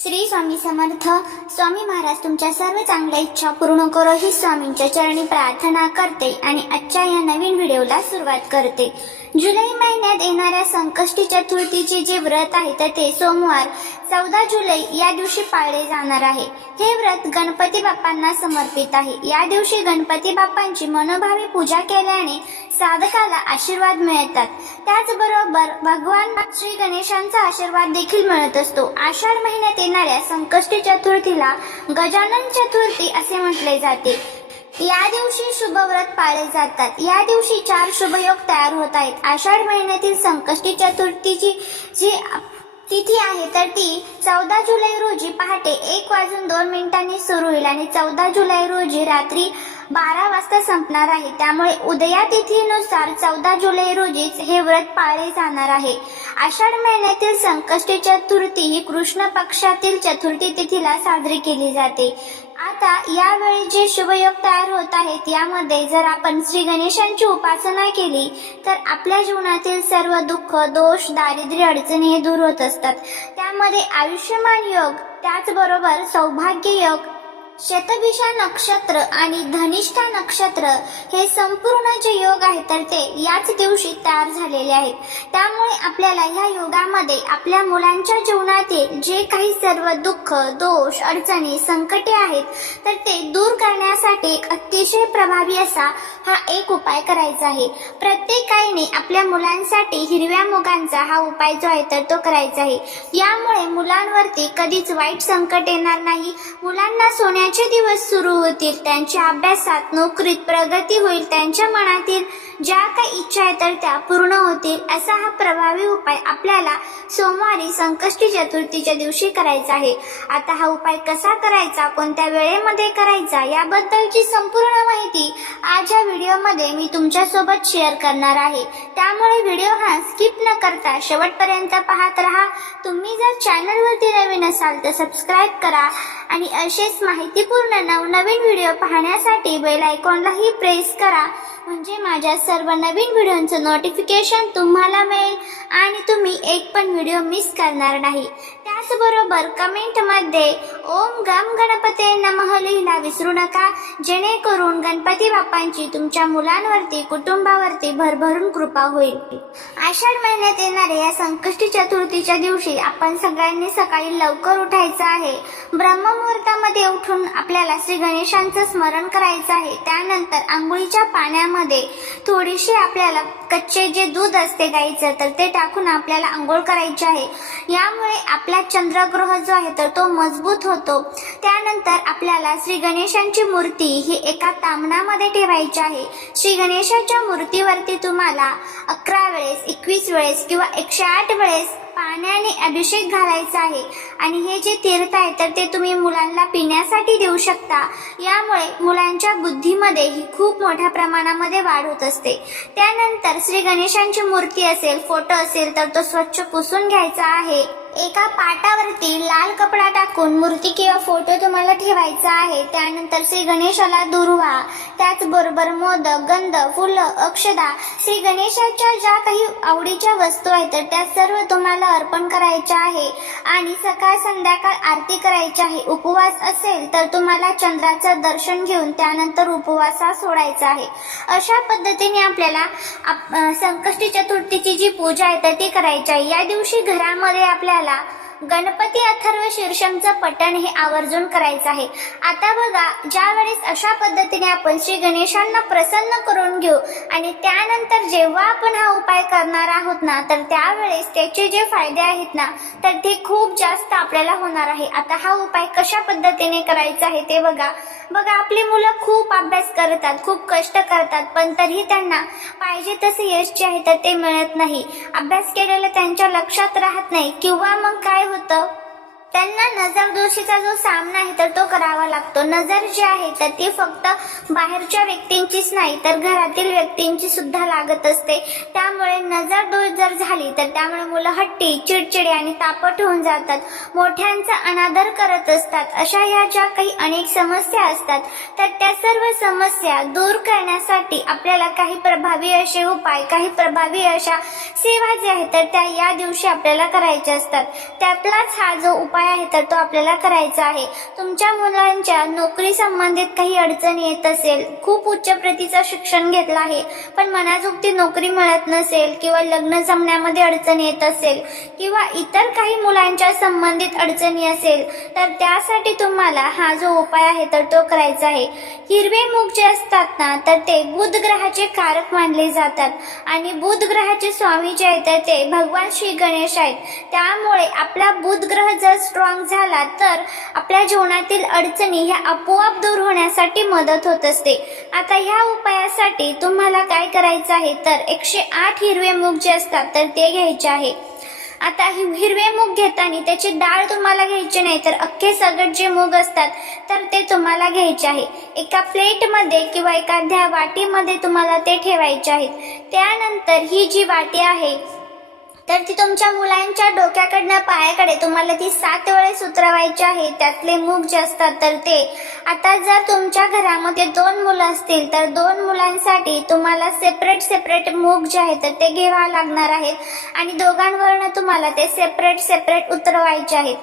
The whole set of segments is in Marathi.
श्री स्वामी समर्थ. स्वामी महाराज तुमच्या सर्व चांगल्या इच्छा पूर्ण करो ही स्वामींच्या चरणी प्रार्थना करते आणि आजच्या या नवीन व्हिडिओला सुरुवात करते. जुलै महिन्यात येणाऱ्या संकष्टी चतुर्थीचे जे व्रत आहे तर ते सोमवार 14 जुलै या दिवशी पाळले जाणार आहे. हे व्रत गणपती बाप्पांना समर्पित आहे. या दिवशी गणपती बाप्पांची मनोभावे पूजा केल्याने साधकाला आशीर्वाद मिळतात. त्याचबरोबर भगवान श्री गणेशांचा आशीर्वाद देखील मिळत असतो. आषाढ महिन्यात येणाऱ्या संकष्टी चतुर्थीला गजानन चतुर्थी असे म्हटले जाते. या दिवशी शुभ व्रत पाळले जातात. या दिवशी 4 शुभयोग तयार होत आहेत. आषाढ महिन्यातील संकष्टी चतुर्थीची जी तिथी आहे तर ती 14 जुलै रोजी पहाटे 1:02 सुरू होईल आणि 14 जुलै रोजी रात्री 12 वाजता संपणार आहे. त्यामुळे उदया तिथीनुसार 14 जुलै रोजीच हे व्रत पाळले जाणार आहे. आषाढ महिन्यातील संकष्टी चतुर्थी ही कृष्ण पक्षातील चतुर्थी तिथीला साजरी केली जाते. आता यावेळी जे शुभयोग तयार होत आहेत यामध्ये जर आपण श्री गणेशांची उपासना केली तर आपल्या जीवनातील सर्व दुःख, दोष, दारिद्र्य, अडचणी हे दूर होत असतात. त्यामध्ये आयुष्यमान योग, त्याचबरोबर सौभाग्य योग, शतभिषा नक्षत्र आणि धनिष्ठा नक्षत्र हे संपूर्ण जे योग आहेत तर ते याच दिवशी तयार झालेले आहेत. त्यामुळे आपल्याला या योगामध्ये आपल्या मुलांच्या जीवनातील जे काही सर्व दुःख, दोष, अडचणी, संकटे आहेत तर ते दूर करण्यासाठी एक अतिशय प्रभावी असा हा एक उपाय करायचा आहे. प्रत्येक आईने आपल्या मुलांसाठी हिरव्या मुगांचा हा उपाय जो आहे तर तो करायचा आहे. यामुळे मुलांवरती कधीच वाईट संकट येणार नाही. मुलांना सोन्याचे दिवस सुरू होतील. त्यांच्या अभ्यासात, नोकरीत प्रगती होईल. त्यांच्या मनातील ज्या काही इच्छा आहेत तर त्या पूर्ण होतील. असा हा प्रभावी उपाय आपल्याला सोमवारी संकष्टी चतुर्थीच्या दिवशी करायचा आहे. आता हा उपाय कसा करायचा, कोणत्या वेळेमध्ये करायचा याबद्दलची संपूर्ण माहिती आज या व्हिडिओमध्ये मी तुमच्या सोबत शेअर करणार आहे. त्यामुळे व्हिडिओ हा स्किप न करता शेवटपर्यंत पाहत रहा. तुम्ही जर चॅनलवरती नवीन असाल तर सबस्क्राईब करा आणि असेच माहितीपूर्ण नवनवीन व्हिडिओ पाहण्यासाठी बेल आयकॉनलाही प्रेस करा. म्हणजे माझ्या सर्व नवीन व्हिडिओंचं नोटिफिकेशन तुम्हाला मिळेल आणि तुम्ही एक पण व्हिडिओ मिस करणार नाही. त्याचबरोबर कमेंटमध्ये ओम गम गणपते नमः लिहायला विसरू नका, जेणेकरून गणपती बाप्पांची तुमच्या मुलांवरती, कुटुंबावरती भरभरून कृपा होईल. आषाढ महिन्यात येणाऱ्या या संकष्टी चतुर्थीच्या दिवशी आपण सगळ्यांनी सकाळी लवकर उठायचं आहे. ब्रह्ममुहूर्तामध्ये उठून आपल्याला श्री गणेशांचं स्मरण करायचं आहे. त्यानंतर आंघोळीच्या पाण्यामध्ये थोडीशी आपल्याला कच्चे जे दूध असते गाईचं तर ते टाकून आपल्याला आंघोळ करायची आहे. यामुळे आपला चंद्रग्रह जो आहे तर तो मजबूत होतो. त्यानंतर आपल्याला श्री गणेशांची मूर्ती ही एका तामणामध्ये ठेवायची आहे. श्री गणेशाच्या मूर्तीवरती तुम्हाला 11 वेळेस, 21 वेळेस किंवा 108 वेळेस पाण्याने अभिषेक घालायचा आहे. आणि हे जे तीर्थ आहे तर ते तुम्ही मुलांना पिण्यासाठी देऊ शकता. यामुळे मुलांच्या बुद्धीमध्ये ही खूप मोठ्या प्रमाणामध्ये वाढ होत असते. त्यानंतर श्री गणेशांची मूर्ती असेल, फोटो असेल तर तो स्वच्छ पुसून घ्यायचा आहे. एका पाटावरती लाल कपडा टाकून मूर्ती किंवा फोटो तुम्हाला ठेवायचा आहे. त्यानंतर श्री गणेशाला दुर्वा, त्याचबरोबर मोदक, गंध, फुलं, अक्षदा, श्री गणेशाच्या ज्या काही आवडीच्या वस्तू आहेत तर त्या सर्व तुम्हाला अर्पण करायच्या आहे. आणि सकाळ संध्याकाळ आरती करायची आहे. उपवास असेल तर तुम्हाला चंद्राचं दर्शन घेऊन त्यानंतर उपवासा सोडायचा आहे. अशा पद्धतीने आपल्याला संकष्टी चतुर्थीची जी पूजा आहे तर ती करायची आहे. या दिवशी घरामध्ये आपल्याला गणपती अथर्व शीर्षमचं पठण हे आवर्जून करायचं आहे. आता बघा, ज्या वेळेस अशा पद्धतीने आपण श्री गणेशांना प्रसन्न करून घेऊ आणि त्यानंतर जेव्हा आपण हा उपाय करणार आहोत ना तर त्यावेळेस त्याचे जे फायदे आहेत ना तर ते खूप जास्त आपल्याला होणार आहे. आता हा उपाय कशा पद्धतीने करायचा आहे ते बघा. आपली मुलं खूप अभ्यास करतात, खूप कष्ट करतात, पण तरीही त्यांना पाहिजे तसे यश जे आहे तर ते मिळत नाही. अभ्यास केलेलं त्यांच्या लक्षात राहत नाही किंवा मग काय होतं, त्यांना नजर दोषीचा जो सामना आहे तर तो करावा लागतो. नजर जी आहे तर ती फक्त बाहेरच्या व्यक्तींचीच नाही तर घरातील व्यक्तींची सुद्धा लागत असते. त्यामुळे नजर दोष जर झाली तर त्यामुळे मुलं हट्टी, चिडचिडे आणि तापट होऊन जातात, मोठ्यांचा अनादर करत असतात. अशा ह्या ज्या काही अनेक समस्या असतात तर त्या सर्व समस्या दूर करण्यासाठी आपल्याला काही प्रभावी असे उपाय, काही प्रभावी अशा सेवा ज्या आहेत तर त्या या दिवशी आपल्याला करायच्या असतात. त्यातलाच हा जो उपाय आहे आहे तर तो आपल्याला करायचा आहे. तुमच्या मुलांच्या नोकरी संबंधित काही अडचणी येत असेल, खूप उच्च प्रतीचं शिक्षण घेतलं आहे पण मनाजोगती नोकरी मिळत नसेल किंवा लग्न जमण्यामध्ये अडचणी येत असेल किंवा इतर काही मुलांच्या संबंधित अडचणी असेल तर त्यासाठी तुम्हाला हा जो उपाय आहे तर तो करायचा आहे. हिरवे मूग जे असतात ना तर ते बुध ग्रहाचे कारक मानले जातात आणि बुध ग्रहाचे स्वामी जे आहेत तर ते भगवान श्री गणेश आहेत. त्यामुळे आपला बुध ग्रह जर स्ट्रॉंग झाला तर आपल्या जीवनातील अडचणी ह्या आपोआप दूर होण्यासाठी मदत होत असते. आता ह्या उपायासाठी तुम्हाला काय करायचं आहे तर 108 हिरवे मूग जे असतात तर ते घ्यायचे आहे. आता हिरवे मूग घेताना त्याची डाळ तुम्हाला घ्यायची नाही तर अख्खे सगट जे मूग असतात तर ते तुम्हाला घ्यायचे आहे. एका प्लेटमध्ये किंवा एखाद्या वाटीमध्ये तुम्हाला ते ठेवायचे आहेत. त्यानंतर ही जी वाटी आहे तर ती तुमच्या मुलांच्या डोक्याकडनं पायाकडे तुम्हाला ती 7 वेळेस उतरवायची आहे. त्यातले मूग जे असतात तर ते आता जर तुमच्या घरामध्ये 2 मुलं असतील तर 2 मुलांसाठी तुम्हाला सेपरेट मूग जे आहे तर ते घ्यावे लागणार आहेत आणि दोघांवरनं तुम्हाला ते सेपरेट उतरवायचे आहेत.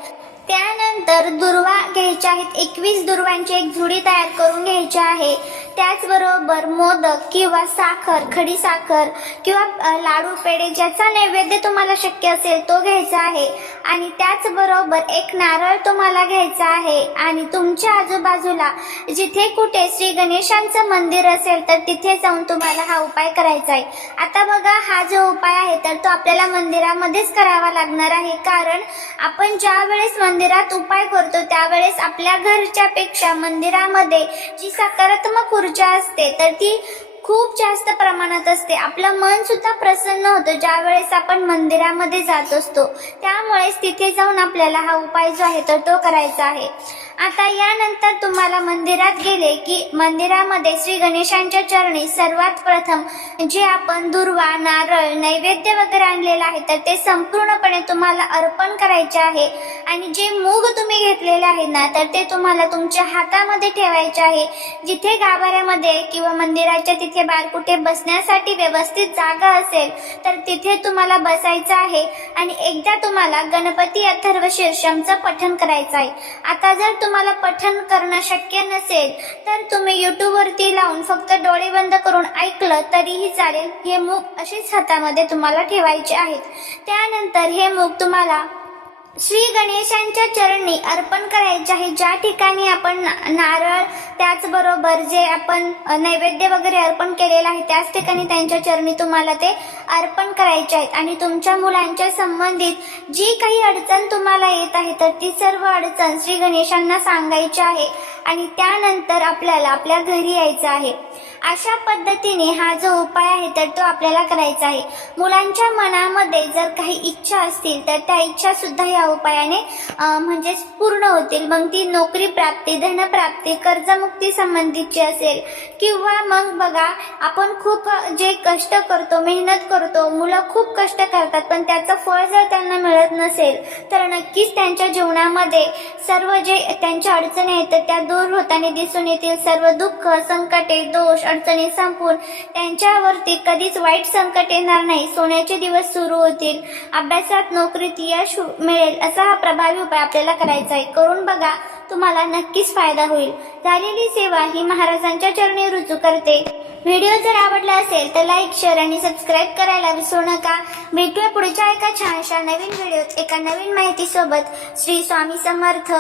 त्यानंतर दुर्वा घ्यायच्या आहेत. 21 दुर्वांची एक जुडी तयार करून घ्यायची आहे. त्याचबरोबर मोदक किंवा साखर, खडी साखर किंवा लाडू पेढे ज्याचा नैवेद्य तुम्हाला शक्य असेल तो घ्यायचा आहे आणि त्याचबरोबर एक नारळ तुम्हाला घ्यायचा आहे आणि तुमच्या आजूबाजूला जिथे कुठे श्री गणेशांचं मंदिर असेल तर तिथे जाऊन तुम्हाला हा उपाय करायचा आहे. आता बघा हा जो उपाय आहे तर तो आपल्याला मंदिरामध्येच करावा लागणार आहे कारण आपण ज्या वेळेस मंदिरात उपाय करतो त्यावेळेस आपल्या घरच्या पेक्षा मंदिरामध्ये जी सकारात्मक ऊर्जा असते तर ती खूप जास्त प्रमाणात असते. आपलं मन सुद्धा प्रसन्न होतं ज्या वेळेस आपण मंदिरामध्ये जात असतो. त्यामुळेच तिथे जाऊन आपल्याला हा उपाय जो आहे तर तो करायचा आहे. आता यानंतर तुम्हाला मंदिरात गेले की मंदिरामध्ये श्री गणेशांच्या चरणी सर्वात प्रथम जे आपण दुर्वा, नारळ, नैवेद्य वगैरे आणलेला आहे तर ते संपूर्णपणे तुम्हाला अर्पण करायचे आहे आणि जे मूग तुम्ही घेतलेले आहे ना तर ते तुम्हाला तुमच्या हातामध्ये ठेवायचे आहे. जिथे गाभाऱ्यामध्ये किंवा मंदिराच्या तिथे बाहेर कुठे बसण्यासाठी व्यवस्थित जागा असेल तर तिथे तुम्हाला बसायचं आहे आणि एकदा तुम्हाला गणपती अथर्व शीर्षमचं पठण करायचं आहे. आता जर तुम्हाला पठण करणं शक्य नसेल तर तुम्ही YouTube वरती लावून फक्त डोळे बंद करून ऐकलं तरीही चालेल. हे मूग असेच हातामध्ये तुम्हाला ठेवायचे आहेत. त्यानंतर हे मूग तुम्हाला श्री गणेशांच्या चरणी अर्पण करायचे आहे. ज्या ठिकाणी आपण नारळ त्याचबरोबर जे आपण नैवेद्य वगैरे अर्पण केलेलं आहे त्याच ठिकाणी त्यांच्या चरणी तुम्हाला ते अर्पण करायचे आहेत आणि तुमच्या मुलांच्या संबंधित जी काही अडचण तुम्हाला येत आहे तर ती सर्व अडचण श्री गणेशांना सांगायची आहे आणि त्यानंतर आपल्याला आपल्या घरी यायचं आहे. अशा पद्धतीने हा जो उपाय आहे तर तो आपल्याला करायचा आहे. मुलांच्या मनामध्ये जर काही इच्छा असतील तर त्या इच्छा सुद्धा या उपायाने म्हणजे पूर्ण होतील. मग ती नोकरी प्राप्ती, धनप्राप्ती, कर्जमुक्ती संबंधीची असेल किंवा मग बघा आपण खूप जे कष्ट करतो, मेहनत करतो, मुलं खूप कष्ट करतात पण त्याचं फळ जर त्यांना मिळत नसेल तर नक्कीच त्यांच्या जीवनामध्ये सर्व जे त्यांच्या अडचणी आहेत त्या दूर होताना दिसून येतील. सर्व दुःख, संकटे, दोष, अडचणी संपून त्यांच्यावरती कधीच वाईट संकट येणार नाही. सोन्याचे दिवस सुरू होतील. अभ्यासात, नोकरीत यश मिळेल असा हा प्रभावी उपाय आपल्याला करायचा आहे. करून बघा, तुम्हाला नक्कीच फायदा होईल. झालेली सेवा ही महाराजांच्या चरणी रुजू करते. व्हिडिओ जर आवडला असेल तर लाईक, शेअर आणि सबस्क्राईब करायला विसरू नका. भेटूया पुढच्या एका छानशा नवीन व्हिडिओत एका नवीन माहिती सोबत. श्री स्वामी समर्थ.